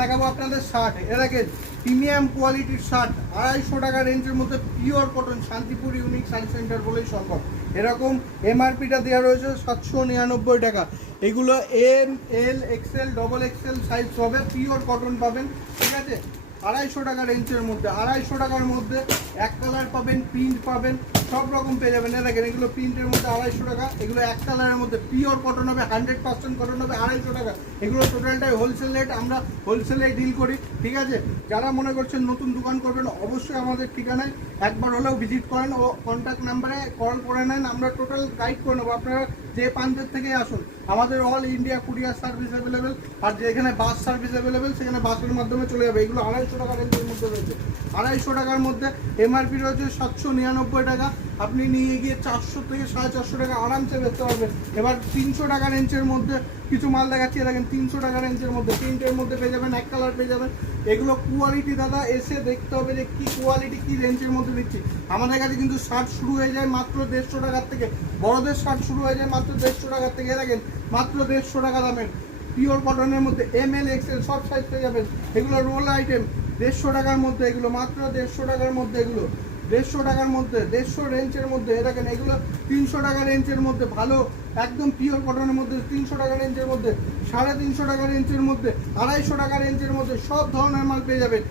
দেখাবো আপনাদের শার্ট। এর আগে প্রিমিয়াম কোয়ালিটির শার্ট 250 টাকা রেঞ্জের মধ্যে pure cotton, Shantipur unique sari centre বলেই সম্ভব। এরকম এমআরপিটা দেওয়া রয়েছে 799 টাকা। এগুলো এম, এল, এক্সেল, ডবল এক্সেল সাইজ হবে, পিওর কটন পাবেন, ঠিক আছে। 250 টাকা রেঞ্জের মধ্যে, 250 টাকার মধ্যে এক কালার পাবেন, প্রিন্ট পাবেন, সব রকম পেয়ে যাবেন। দেখেন এগুলো প্রিন্টের মধ্যে 250 টাকা, এগুলো এক কালারের মধ্যে পিওর কটন হবে, 100% কটন হবে, 250 টাকা। এগুলো টোটালটাই হোলসেল রেট, আমরা হোলসেলে ডিল করি, ঠিক আছে। যারা মনে করছেন নতুন দোকান করবেন, অবশ্যই আমাদের ঠিকানায় একবার হলেও ভিজিট করেন ও কন্ট্যাক্ট নাম্বারে কল করে নেন, আমরা টোটাল গাইড করে নেবো। আপনারা যে প্রান্তের থেকে আসুন, আমাদের all India courier service available, আর যেখানে বাস সার্ভিস অ্যাভেলেবেল সেখানে বাসের মাধ্যমে চলে যাবে। এগুলো 250 টাকা রেঞ্জের মধ্যে রয়েছে। 250 টাকার মধ্যে এমআরপি রয়েছে 799 টাকা। আপনি নিয়ে গিয়ে 400 থেকে 450 টাকা আরামসে বেচতে পারবেন। এবার 300 টাকা রেঞ্জের মধ্যে কিছু মাল দেখাচ্ছি, দেখেন 300 টাকা রেঞ্জের মধ্যে প্রিন্টের মধ্যে পেয়ে যাবেন, এক কালার পেয়ে যাবেন। এগুলো কোয়ালিটি দাদা এসে দেখতে হবে যে কী কোয়ালিটি, কী রেঞ্জের মধ্যে দিচ্ছি। আমাদের কাছে কিন্তু শার্ট শুরু হয়ে যায় মাত্র 150 টাকার থেকে, বড়দের শার্ট শুরু হয়ে যায় মাত্র 150 টাকার থেকে। দেখেন মাত্র 150 টাকা দামের পিওর কটনের মধ্যে এম, এল, এক্সেল সব সাইজ পেয়ে যাবেন। এগুলো রোল আইটেম 150 টাকার মধ্যে, এগুলো মাত্র 150 টাকার মধ্যে, এগুলো 150 টাকার মধ্যে, 150 রেঞ্জের মধ্যে। দেখেন এগুলো 300 টাকা রেঞ্জের মধ্যে, ভালো একদম পিওর কটনের মধ্যে 300 টাকা রেঞ্জের মধ্যে, 350 টাকা রেঞ্জের মধ্যে, 250 টাকা রেঞ্জের মধ্যে সব ধরনের মাল পেয়ে যাবেন।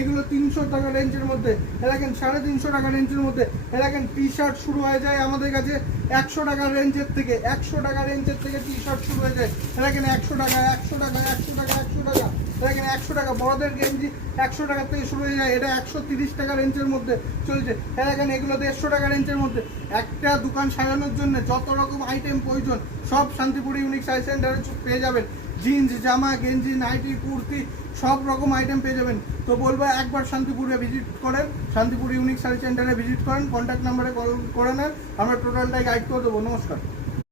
এগুলো 300 টাকা রেঞ্জের মধ্যে, দেখেন 350 টাকা রেঞ্জের মধ্যে। দেখেন টি শার্ট শুরু হয়ে যায় আমাদের কাছে 100 টাকা রেঞ্জের থেকে, 100 টাকা রেঞ্জের থেকে টি শার্ট শুরু হয়ে যায়। দেখেন 100 টাকা, 100 টাকা, 100 টাকা, 100 টাকা। দেখেন 100 টাকা, বড়দের গেঞ্জি 100 টাকার থেকে শুরু হয়ে যায়, এটা 130 টাকা রেঞ্জের মধ্যে চলছে। দেখেন এগুলো 150 টাকা রেঞ্জের মধ্যে। একটা দোকান সাজানোর জন্য যত রকম আইটেম প্রয়োজন সব শান্তিপুর ইউনিক শাড়ি সেন্টারে পেয়ে যাবেন। জিন্স, জামা, গেঞ্জি, নাইটি, কুর্তি সব রকম আইটেম পেয়ে যাবেন। তো বলবো একবার শান্তিপুরে ভিজিট করেন, শান্তিপুর ইউনিক শাড়ি সেন্টারে ভিজিট করেন, কন্ট্যাক্ট নাম্বারে কল করে নেন, আমরা টোটালটাই গাইড করে দেবো। নমস্কার।